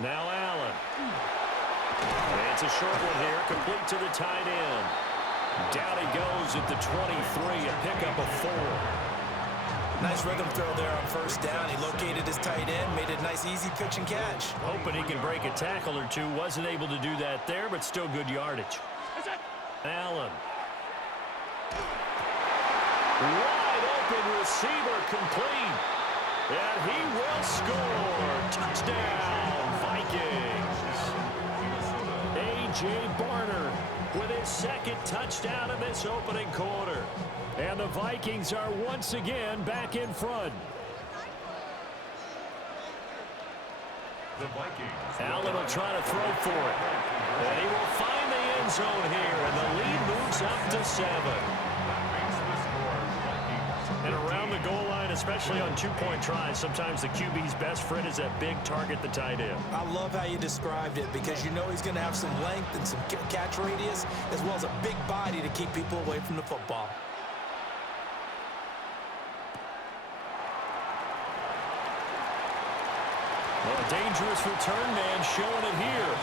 Now Allen. And it's a short one here, complete to the tight end. Down he goes at the 23, a pickup of 4. Nice rhythm throw there on first down. He located his tight end, made it a nice easy pitch and catch. Hoping he can break a tackle or two. Wasn't able to do that there, but still good yardage. Allen. Wide open receiver complete. And he will score. Touchdown, Vikings. A.J. Barner with his second touchdown in this opening quarter. And the Vikings are once again back in front. The Vikings. Allen will try to throw for it. And he will find the end zone here. And the lead moves up to 7. And around the goal line, especially on two-point tries, sometimes the QB's best friend is that big target, the tight end. I love how you described it because you know he's going to have some length and some catch radius as well as a big body to keep people away from the football. Well, a dangerous return man showing it here.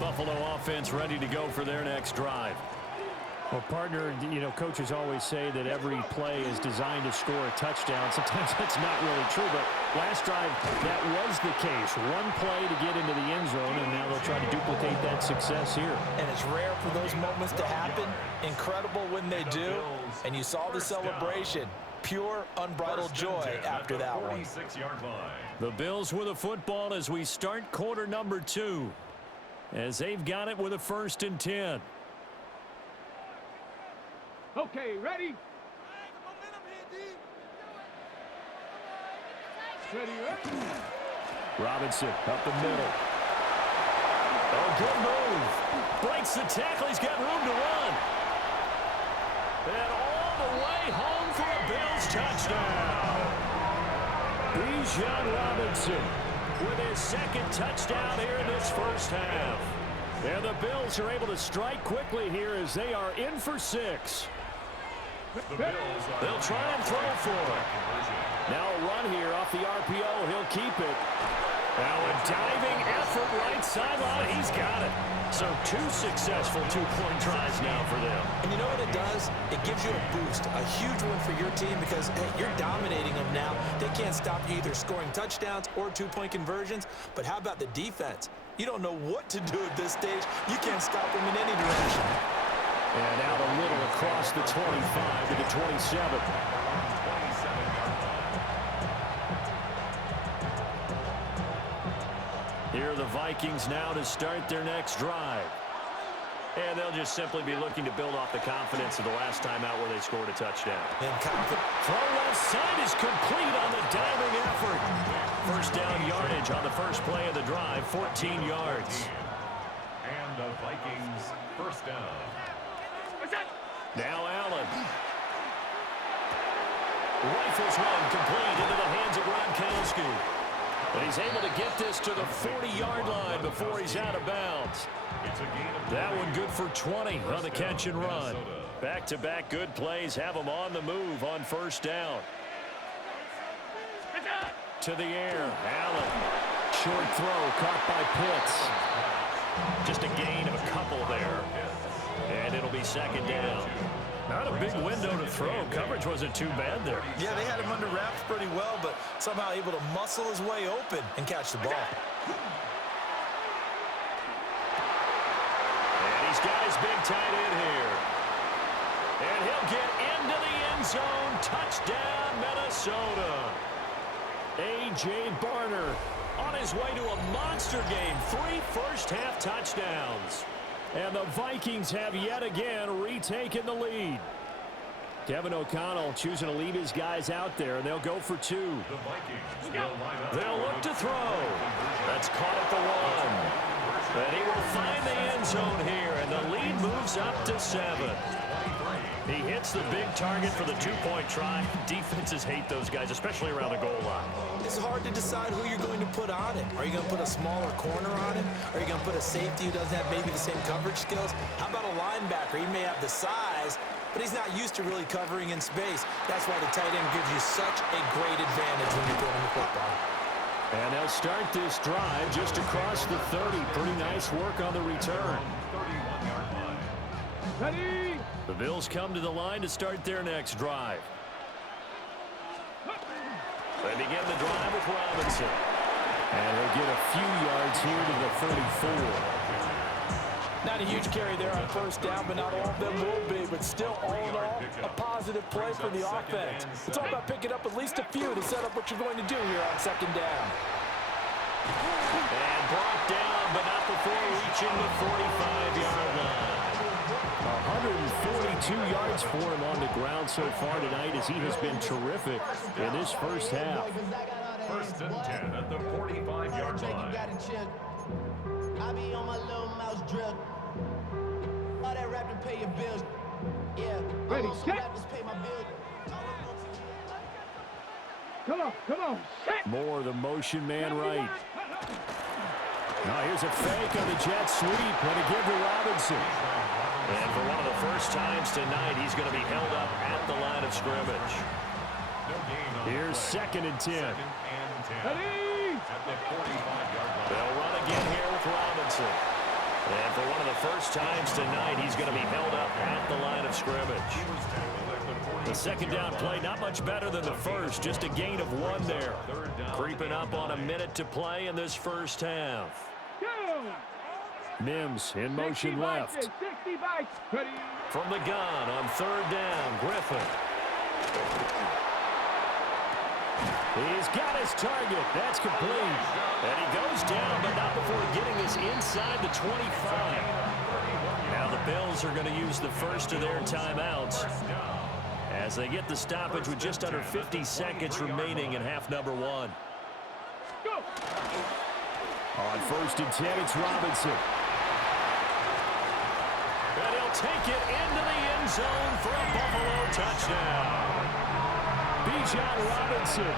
Buffalo offense ready to go for their next drive. Well, partner, you know, coaches always say that every play is designed to score a touchdown. Sometimes that's not really true, but last drive, that was the case. One play to get into the end zone, and now they'll try to duplicate that success here. And it's rare for those moments to happen. Incredible when they do. And you saw the celebration. Pure, unbridled joy after that one. The Bills with a football as we start quarter number 2. As they've got it with a 1st and 10. Okay, ready? Ready, ready? Robinson up the middle. Oh, good move. Breaks the tackle. He's got room to run. And all the way home for a Bills touchdown. Bijan Robinson with his second touchdown here in this first half. And the Bills are able to strike quickly here as they are in for 6. They'll try and throw for it. Now a run here off the RPO. He'll keep it. Now a diving effort right sideline. He's got it. So 2 successful two-point tries now for them. And you know what it does? It gives you a boost, a huge one for your team because, hey, you're dominating them now. They can't stop you either scoring touchdowns or two-point conversions. But how about the defense? You don't know what to do at this stage. You can't stop them in any direction. And out a little across the 25 to the 27. Here are the Vikings now to start their next drive. And they'll just simply be looking to build off the confidence of the last time out where they scored a touchdown. Throw left side is complete on the diving effort. First down yardage on the first play of the drive, 14 yards. And the Vikings first down. Now Allen. Rifles one complete into the hands of Gronkowski. But he's able to get this to the 40-yard line before he's out of bounds. That one good for 20 on the catch and run. Back-to-back good plays have him on the move on first down. To the air, Allen. Short throw caught by Pitts. Just a gain of a couple there. And it'll be second down. Not a big window to throw. Coverage wasn't too bad there. Yeah, they had him under wraps pretty well, but somehow able to muscle his way open and catch the ball. And he's got his big tight end here. And he'll get into the end zone. Touchdown, Minnesota. A.J. Barner on his way to a monster game. 3 first-half touchdowns. And the Vikings have yet again retaken the lead. Kevin O'Connell choosing to leave his guys out there, and they'll go for 2. They'll look to throw. That's caught at the 1. And he will find the end zone here, and the lead moves up to 7. He hits the big target for the two-point try. Defenses hate those guys, especially around the goal line. It's hard to decide who you're going to put on him. Are you going to put a smaller corner on him? Are you going to put a safety who doesn't have maybe the same coverage skills? How about a linebacker? He may have the size, but he's not used to really covering in space. That's why the tight end gives you such a great advantage when you're throwing the football. And they'll start this drive just across the 30. Pretty nice work on the return. 31-yard line. Ready? The Bills come to the line to start their next drive. They begin the drive with Robinson. And he'll get a few yards here to the 34. Not a huge carry there on first down, but not all of them will be. But still, all in all, a positive play for the offense. It's all about picking up at least a few to set up what you're going to do here on second down. And brought down, but not before reaching the 45-yard line. 142 yards for him on the ground so far tonight as he has been terrific in this first half. First and 10 at the 45-yard line. I be on my little mouse drill. All that rap to pay your bills. Yeah. Ready, set. Pay my bills. Come on, set. More the motion man right. Now here's a fake on the jet sweep. Going to give to Robinson. And for one of the first times tonight, he's going to be held up at the line of scrimmage. Here's second and 10. Ready? At the 45-yard line. They'll run again here with Robinson. And for one of the first times tonight, he's going to be held up at the line of scrimmage. The second down play, not much better than the first, just a gain of 1 there. Creeping up on a minute to play in this first half. Go. Mims in motion left. 60 bites. Ready? From the gun on third down, Griffin. He's got his target. That's complete. And he goes down, but not before getting this inside the 25. Now the Bills are going to use the first of their timeouts as they get the stoppage with just under 50 seconds remaining in half number 1. Go. On first and 10, it's Robinson. And he'll take it into the end zone for a Buffalo touchdown. Bijan Robinson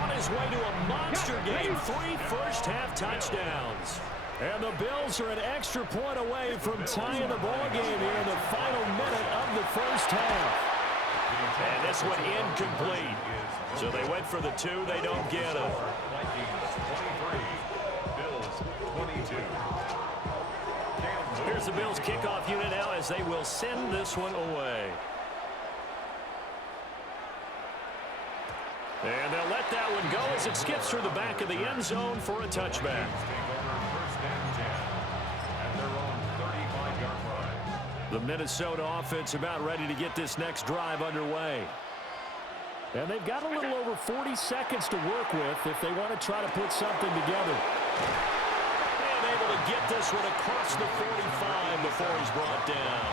on his way to a monster game, 3 first-half touchdowns. And the Bills are an extra point away from tying the ball game here in the final minute of the first half. And this one incomplete. So they went for the 2, they don't get it. Vikings 23, Bills 22. Here's the Bills kickoff unit now as they will send this one away. And they'll let that one go as it skips through the back of the end zone for a touchback. The Minnesota offense about ready to get this next drive underway. And they've got a little over 40 seconds to work with if they want to try to put something together. And able to get this one across the 45 before he's brought down.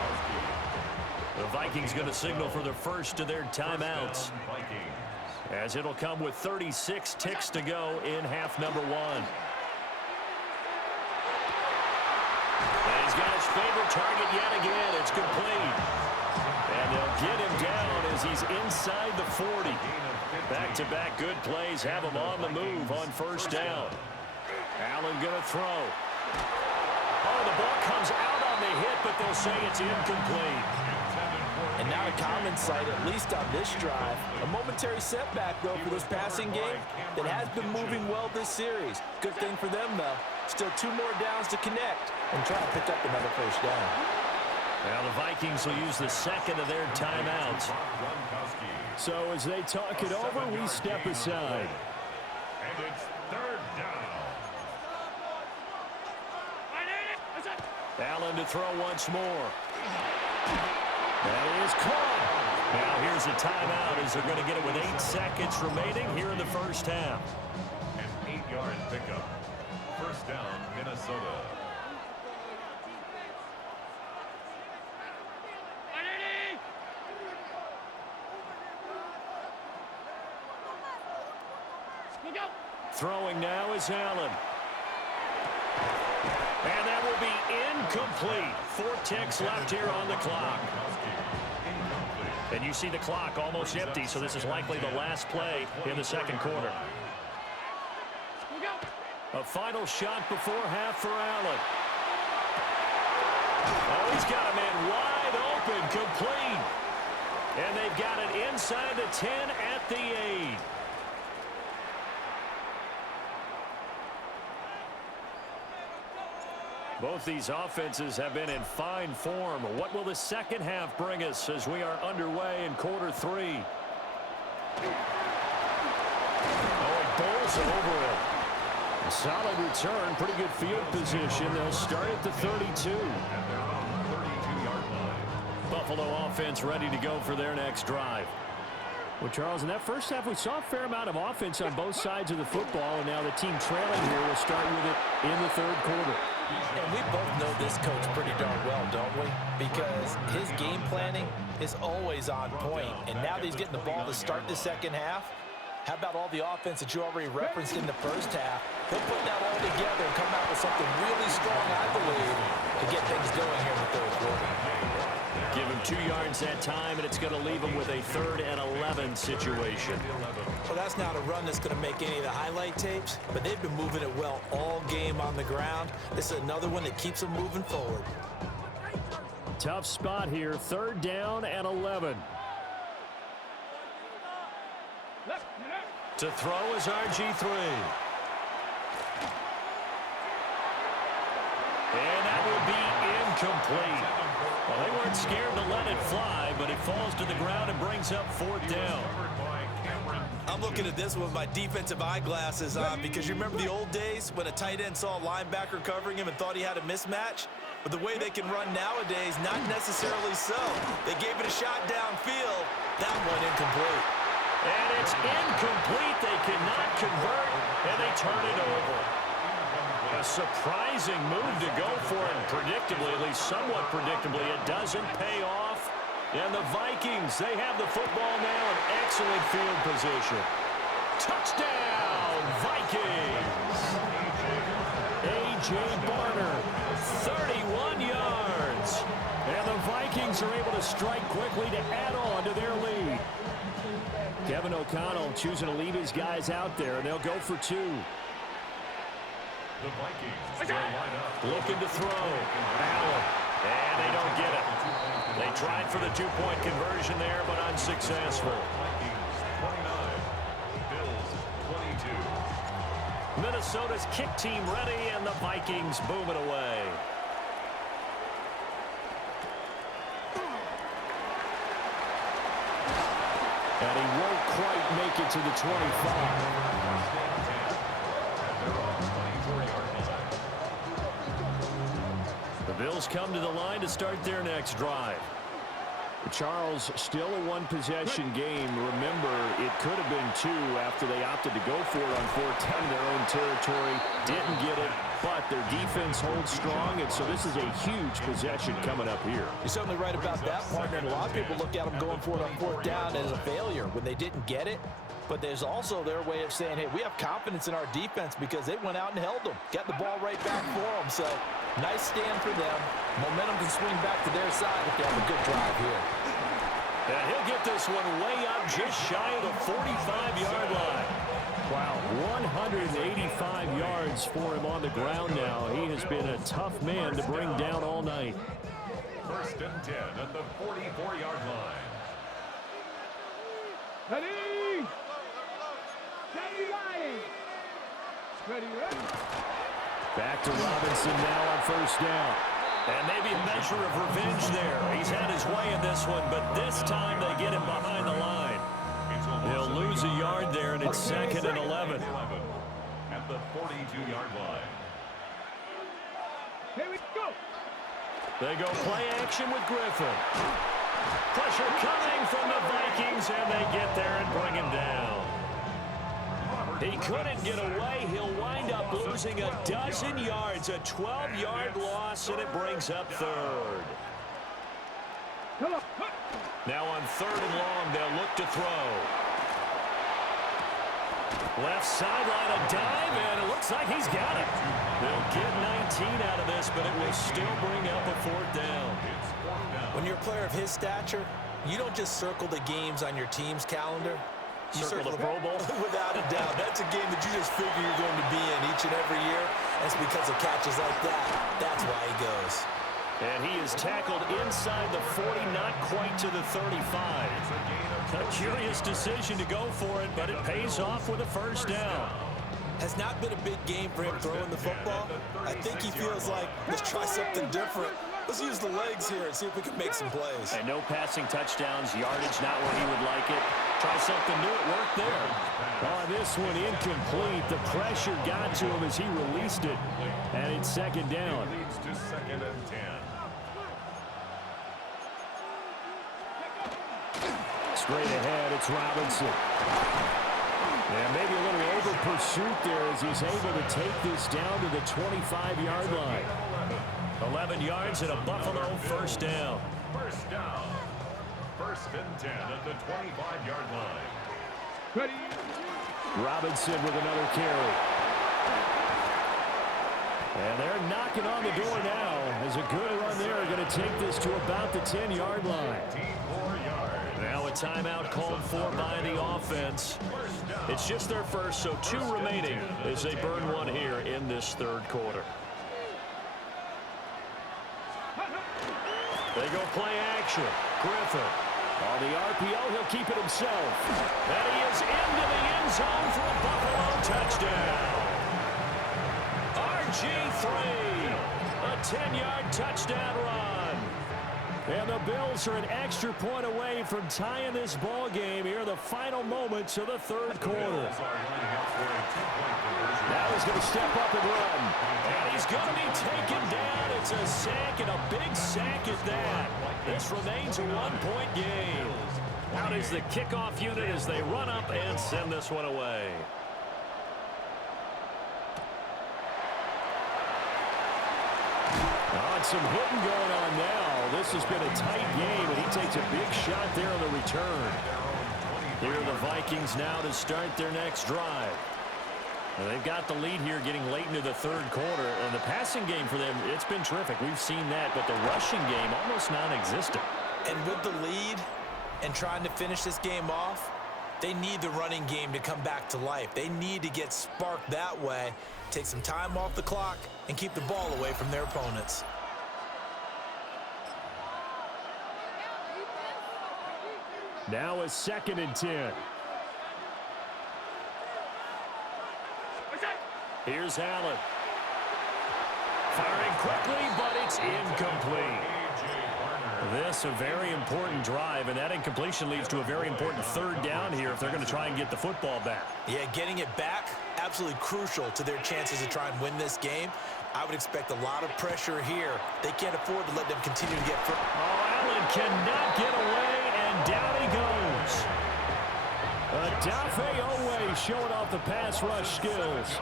The Vikings going to signal for the first of their timeouts, as it'll come with 36 ticks to go in half number 1. And he's got his favorite target yet again. It's complete. And they'll get him down as he's inside the 40. Back-to-back good plays have him on the move on first down. Allen going to throw. Oh, the ball comes out on the hit, but they'll say it's incomplete. And now a common sight, at least on this drive. A momentary setback, though, for this passing game that has been moving well this series. Good thing for them, though. Still 2 more downs to connect and try to pick up another first down. Now the Vikings will use the second of their timeouts. So as they talk it over, we step aside. And it's third down. Allen to throw once more. That is caught. Now here's a timeout as they're going to get it with 8 seconds remaining here in the first half. An 8-yard pickup. First down, Minnesota. Throwing now is Allen. And that will be incomplete. 4 ticks left here on the clock. And you see the clock almost empty, so this is likely the last play in the second quarter. A final shot before half for Allen. Oh, he's got a man wide open, complete. And they've got it inside the 10 at the 8. Both these offenses have been in fine form. What will the second half bring us as we are underway in quarter 3? Oh, he bowls it over it. A solid return, pretty good field position. They'll start at the 32. Buffalo offense ready to go for their next drive. Well, Charles, in that first half, we saw a fair amount of offense on both sides of the football, and now the team trailing here will start with it in the third quarter. And we both know this coach pretty darn well, don't we? Because his game planning is always on point, and now that he's getting the ball to start the second half, how about all the offense that you already referenced in the first half? He'll put that all together and come out with something really strong, I believe, to get things going here in the third quarter. Give him 2 yards that time, and it's going to leave him with a 3rd and 11 situation. Well, that's not a run that's going to make any of the highlight tapes, but they've been moving it well all game on the ground. This is another one that keeps them moving forward. Tough spot here, 3rd down and 11. To throw is RG3. And that will be incomplete. Well, they weren't scared to let it fly, but it falls to the ground and brings up 4th down. I'm looking at this with my defensive eyeglasses on because you remember the old days when a tight end saw a linebacker covering him and thought he had a mismatch? But the way they can run nowadays, not necessarily so. They gave it a shot downfield. That one incomplete. And it's incomplete. They cannot convert, and they turn it over. A surprising move to go for it, predictably, at least somewhat predictably. It doesn't pay off. And the Vikings, they have the football now in excellent field position. Touchdown, Vikings! A.J. Barner, 31 yards. And the Vikings are able to strike quickly to add on to their lead. Kevin O'Connell choosing to lead his guys out there, and they'll go for 2. The Vikings line up. Looking to throw. Allen. And they don't get it. They tried for the 2-point conversion there, but unsuccessful. Vikings 29. Bills 22. Minnesota's kick team ready, and the Vikings boom it away. And he won't quite make it to the 25. The Bills come to the line to start their next drive. Charles, still a one-possession game. Remember, it could have been 2 after they opted to go for it on 4th down in their own territory. Didn't get it, but their defense holds strong, and so this is a huge possession coming up here. You're certainly right about that, partner, and a lot of people look at them going for it on 4th down as a failure when they didn't get it. But there's also their way of saying, hey, we have confidence in our defense because they went out and held them. Got the ball right back for them. So, nice stand for them. Momentum can swing back to their side if they have a good drive here. And he'll get this one way up just shy of the 45-yard line. Wow, 185 yards for him on the ground now. He has been a tough man to bring down all night. 1st and 10 at the 44-yard line. Ready? Steady line. Ready, ready. Back to Robinson now on 1st down. And maybe a measure of revenge there. He's had his way in this one, but this time they get him behind the line. He'll lose a yard there, and it's 2nd and 11. At the 42-yard line. Here we go. They go play action with Griffin. Pressure coming from the Vikings, and they get there and bring him down. He couldn't get away. He'll wind up losing a dozen yards, a 12-yard loss, and it brings up 3rd. Come on. Now on 3rd and long, they'll look to throw. Left sideline, a dive, and it looks like he's got it. They'll get 19 out of this, but it will still bring up a 4th down. When you're a player of his stature, You don't just circle the games on your team's calendar. You circle the Pro Bowl? Without a doubt. That's a game that you just figure you're going to be in each and every year. That's because of catches like that. That's why he goes. And he is tackled inside the 40, not quite to the 35. A curious decision to go for it, but it pays off with a first down. Has not been a big game for him throwing the football. I think he feels like, let's try something different. Let's use the legs here and see if we can make some plays. And no passing touchdowns, yardage not where he would like it. Try something new, it worked there. Oh, this one incomplete. The pressure got to him as he released it. And it's second down. Leads to 2nd and 10. Straight ahead, it's Robinson. And maybe a little over pursuit there as he's able to take this down to the 25-yard line. 11 yards and a Buffalo first down. First down. 1st and 10 at the 25-yard line. Ready. Robinson with another carry. And they're knocking on the door now as a good run there. Going to take this to about the 10-yard line. 4 yards. Now a timeout called for by the offense. It's just their first, so 2 remaining as they burn one here in this third quarter. They go play action. Griffin on the RPO, he'll keep it himself. And he is into the end zone for a Buffalo touchdown. RG3, a 10-yard touchdown run. And the Bills are an extra point away from tying this ball game here in the final moments of the third quarter. Now he's going to step up and run. And he's going to be taken down. It's a sack, and a big sack at that. This remains a one-point game. Out is the kickoff unit as they run up and send this one away. Some hitting going on now. This has been a tight game, and he takes a big shot there on the return. Here are the Vikings now to start their next drive. And they've got the lead here getting late into the third quarter. And the passing game for them, it's been terrific. We've seen that, but the rushing game almost non-existent. And with the lead and trying to finish this game off, they need the running game to come back to life. They need to get sparked that way, take some time off the clock, and keep the ball away from their opponents. Now a 2nd and 10. Here's Allen. Firing quickly, but it's incomplete. This a very important drive, and that incompletion leads to a very important third down here if they're going to try and get the football back. Yeah, getting it back, absolutely crucial to their chances to try and win this game. I would expect a lot of pressure here. They can't afford to let them continue to get first. Oh, Allen cannot get away, and down he goes. Adafe Owe showing off the pass rush skills.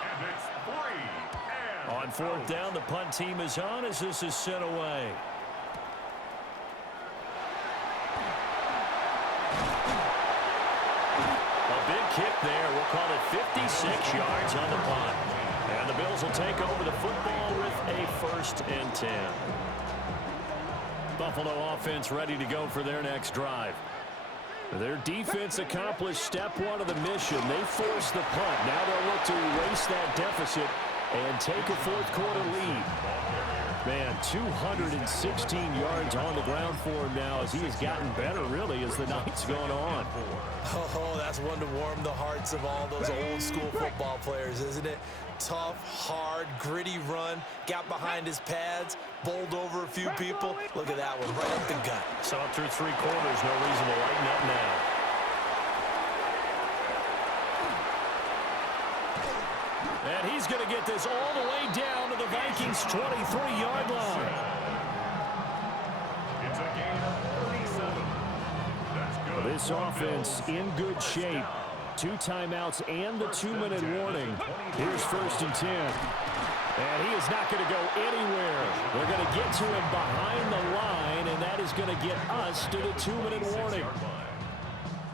And it's 3 and On 4th down, the punt team is on as this is sent away. A big kick there. We'll call it 56 yards on the punt. And the Bills will take over the football with a 1st and 10. Buffalo offense ready to go for their next drive. Their defense accomplished step 1 of the mission. They forced the punt. Now they'll look to erase that deficit and take a fourth quarter lead. Man, 216 yards on the ground for him now as he has gotten better, really, as the night's gone on. Oh, that's one to warm the hearts of all those old school football players, isn't it? Tough, hard, gritty run, got behind his pads, bowled over a few people. Look at that one, right up the gut. So up through 3 quarters, no reason to lighten up now. And he's going to get this all the way down to the Vikings' 23-yard line. It's a gain of 37. That's good. This offense in good shape. 2 timeouts and the 2-minute warning. Here's 1st and 10. And he is not going to go anywhere. They're going to get to him behind the line, and that is going to get us to the 2-minute warning.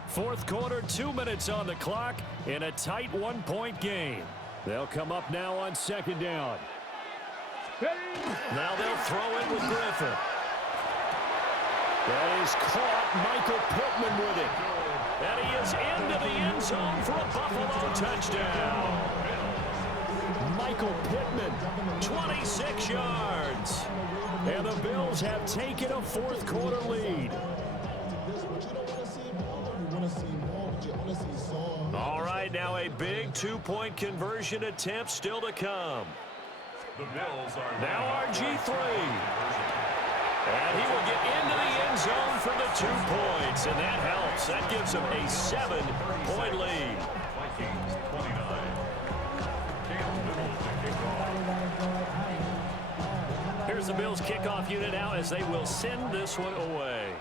Fourth quarter, 2 minutes on the clock in a tight 1-point game. They'll come up now on 2nd down. Now they'll throw it with Griffin. That is caught. Michael Pittman with it. And he is into the end zone for a Buffalo touchdown. Michael Pittman, 26 yards. And the Bills have taken a fourth quarter lead. All right, now a big two-point conversion attempt still to come. The Bills are Now RG3. And he will get into the end zone for the 2 points. And that helps. That gives him a 7-point lead. Vikings 29. Cam Newton to kick off. Here's the Bills kickoff unit now as they will send this one away.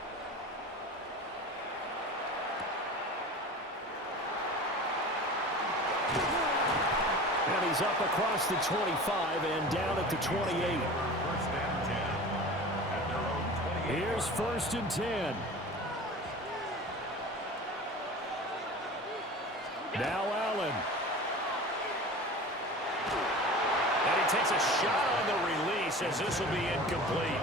And he's up across the 25 and down at the 28. First and 10 at their own 28. Here's 1st and 10. Now Allen. And he takes a shot on the release as this will be incomplete.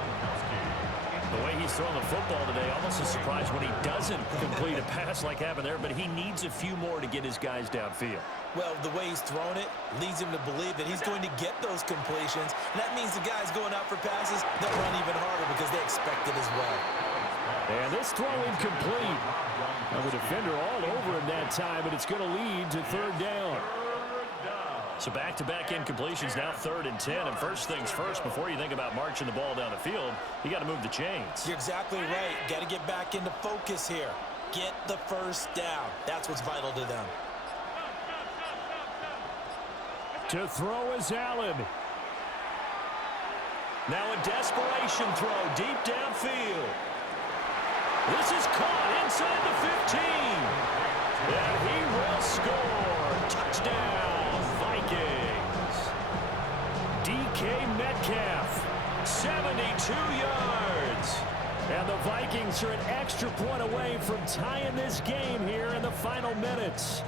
The way he's throwing the football today, almost a surprise when he doesn't complete a pass like happened there, but he needs a few more to get his guys downfield. Well, the way he's thrown it leads him to believe that he's going to get those completions. And that means the guys going out for passes, they'll run even harder because they expect it as well. And this throw incomplete. Now the defender all over him that time, but it's going to lead to 3rd down. So back-to-back incompletions, now 3rd and 10. And first things first, before you think about marching the ball down the field, you got to move the chains. You're exactly right. Got to get back into focus here. Get the first down. That's what's vital to them. To throw is Allen. Now a desperation throw deep downfield. This is caught inside the 15. And he will score. Touchdown, Vikings. DK Metcalf, 72 yards. And the Vikings are an extra point away from tying this game here in the final minutes.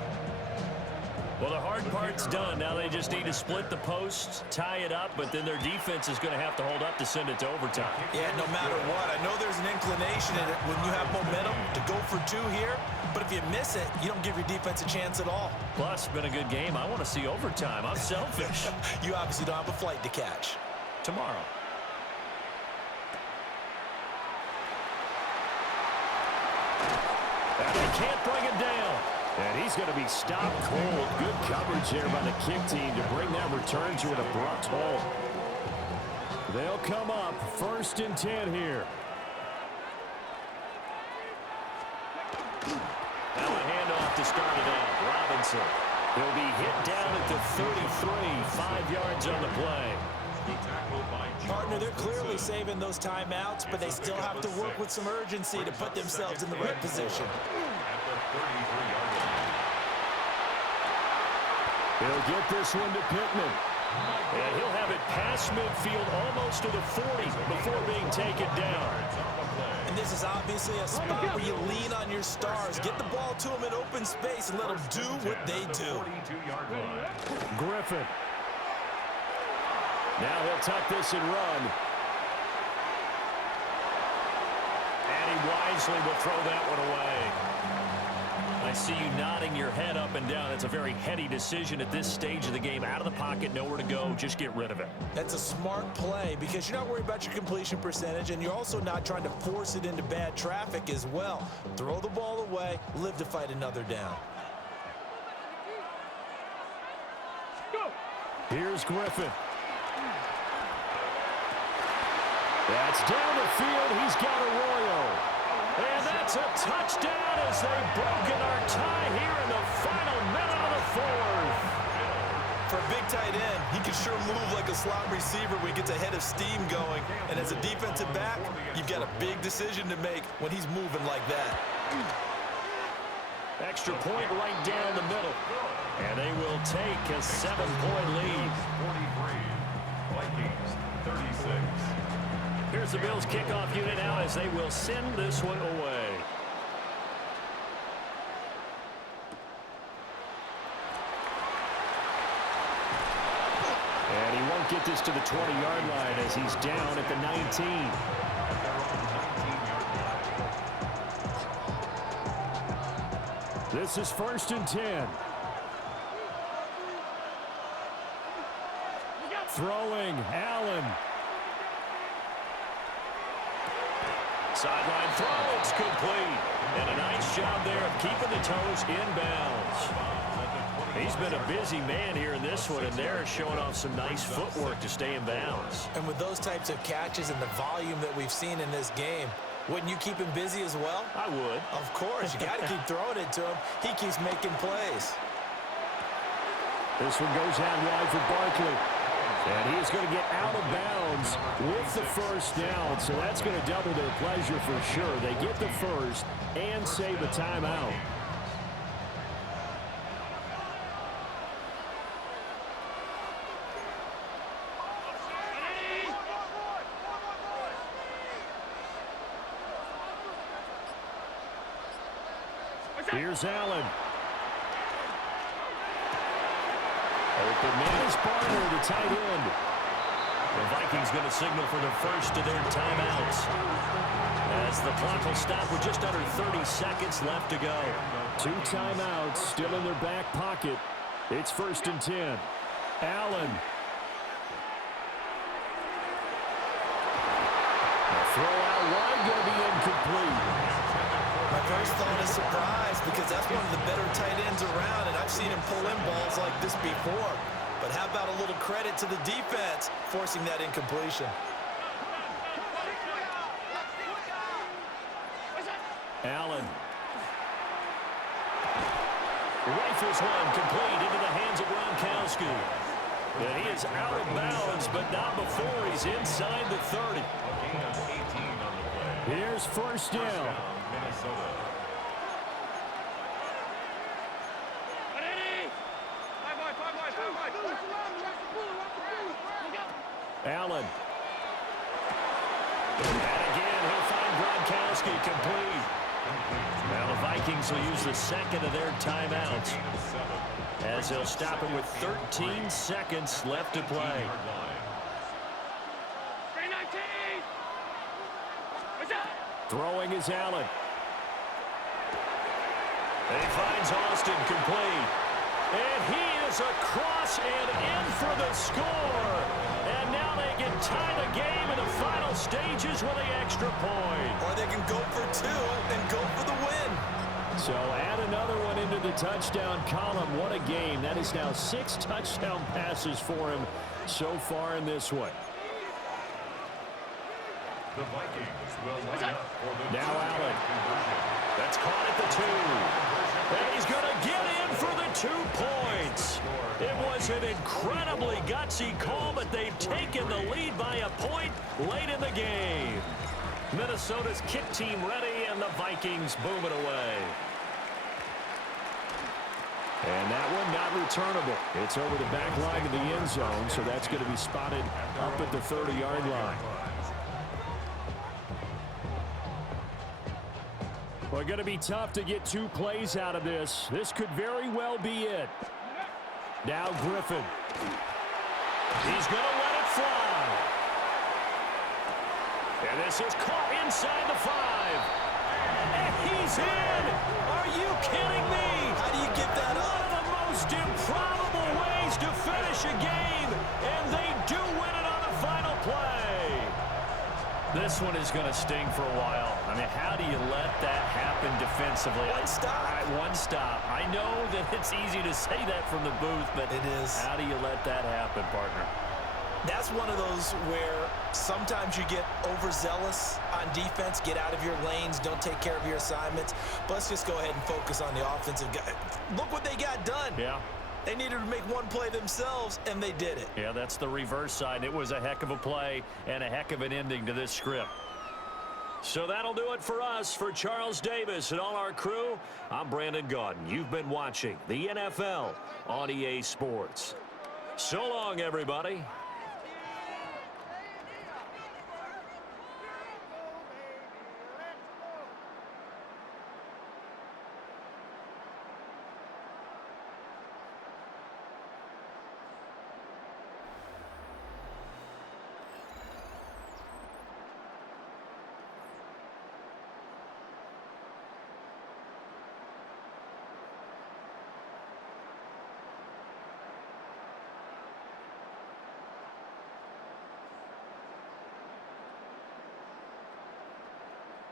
Well, the hard part's done. Now they just need to split the posts, tie it up, but then their defense is going to have to hold up to send it to overtime. Yeah, no matter what. I know there's an inclination in it when you have momentum to go for 2 here, but if you miss it, you don't give your defense a chance at all. Plus, been a good game. I want to see overtime. I'm selfish. You obviously don't have a flight to catch. Tomorrow. And they can't bring him down. And he's going to be stopped cold. Good coverage there by the kick team to bring that return to an abrupt halt. They'll come up 1st and 10 here. Now a handoff to start it out. Robinson. He'll be hit down at the 33, 5 yards on the play. Partner, they're clearly saving those timeouts, but they still have to work with some urgency to put themselves in the right position. He'll get this one to Pittman. And he'll have it past midfield almost to the 40 before being taken down. And this is obviously a spot where you lean on your stars. Get the ball to them in open space and let them do what they do. Griffin. Now he'll tuck this and run. And he wisely will throw that one away. I see you nodding your head up and down. That's a very heady decision at this stage of the game. Out of the pocket, nowhere to go. Just get rid of it. That's a smart play because you're not worried about your completion percentage, and you're also not trying to force it into bad traffic as well. Throw the ball away, live to fight another down. Here's Griffin. That's down the field. He's got Arroyo. And that's a touchdown as they've broken our tie here in the final minute of the 4th. For a big tight end, he can sure move like a slot receiver when he gets a head of steam going. And as a defensive back, you've got a big decision to make when he's moving like that. Extra point right down the middle. And they will take a 7-point lead. 43, Vikings 36. Here's the Bills kickoff unit now as they will send this one away. And he won't get this to the 20-yard line as he's down at the 19. This is 1st and 10. Throwing, Allen. Sideline throw, it's complete. And a nice job there of keeping the toes inbounds. He's been a busy man here in this one, and they're showing off some nice footwork to stay in bounds. And with those types of catches and the volume that we've seen in this game, wouldn't you keep him busy as well? I would. Of course. You got to keep throwing it to him. He keeps making plays. This one goes out wide for Barkley. And he's going to get out of bounds with the first down. So that's going to double their pleasure for sure. They get the first and save a timeout. Here's Allen. Open man is Barner, the tight end. The Vikings going to signal for the first of their timeouts, as the clock will stop with just under 30 seconds left to go. 2 timeouts still in their back pocket. It's 1st and 10. Allen. The throw out wide going to be incomplete. My first thought is surprise, because that's one of the better tight ends around, and I've seen him pull in balls like this before. But how about a little credit to the defense forcing that incompletion? Allen. Rifles one complete into the hands of Gronkowski. And he is out of bounds, but not before he's inside the 30. Here's 1st down. Allen. And again, he'll find Gronkowski complete. Now the Vikings will use the second of their timeouts, as they'll stop him with 13 seconds left to play. Throwing is Allen. And he finds Austin complete. And he is across and in for the score. And now they can tie the game in the final stages with the extra point. Or they can go for 2 and go for the win. So add another one into the touchdown column. What a game. That is now 6 touchdown passes for him so far in this one. The Vikings will line up for the now Allen. That's caught at the 2. And he's going to get in for the 2 points. It was an incredibly gutsy call, but they've taken the lead by a point late in the game. Minnesota's kick team ready, and the Vikings boom it away. And that one not returnable. It's over the back line of the end zone, so that's going to be spotted up at the 30-yard line. Well, going to be tough to get 2 plays out of this. This could very well be it. Now Griffin. He's going to let it fly. And this is caught inside the 5. And he's in. Are you kidding me? How do you get that up? One of the most improbable ways to finish a game. And they do win it on the final play. This one is going to sting for a while. I mean, how do you let that happen defensively? One stop. One stop. I know that it's easy to say that from the booth, but it is. How do you let that happen, partner? That's one of those where sometimes you get overzealous on defense, get out of your lanes, don't take care of your assignments. But let's just go ahead and focus on the offensive guy. Look what they got done. Yeah. They needed to make one play themselves, and they did it. Yeah, that's the reverse side. It was a heck of a play and a heck of an ending to this script. So that'll do it for us. For Charles Davis and all our crew, I'm Brandon Gaudin. You've been watching the NFL on EA Sports. So long, everybody.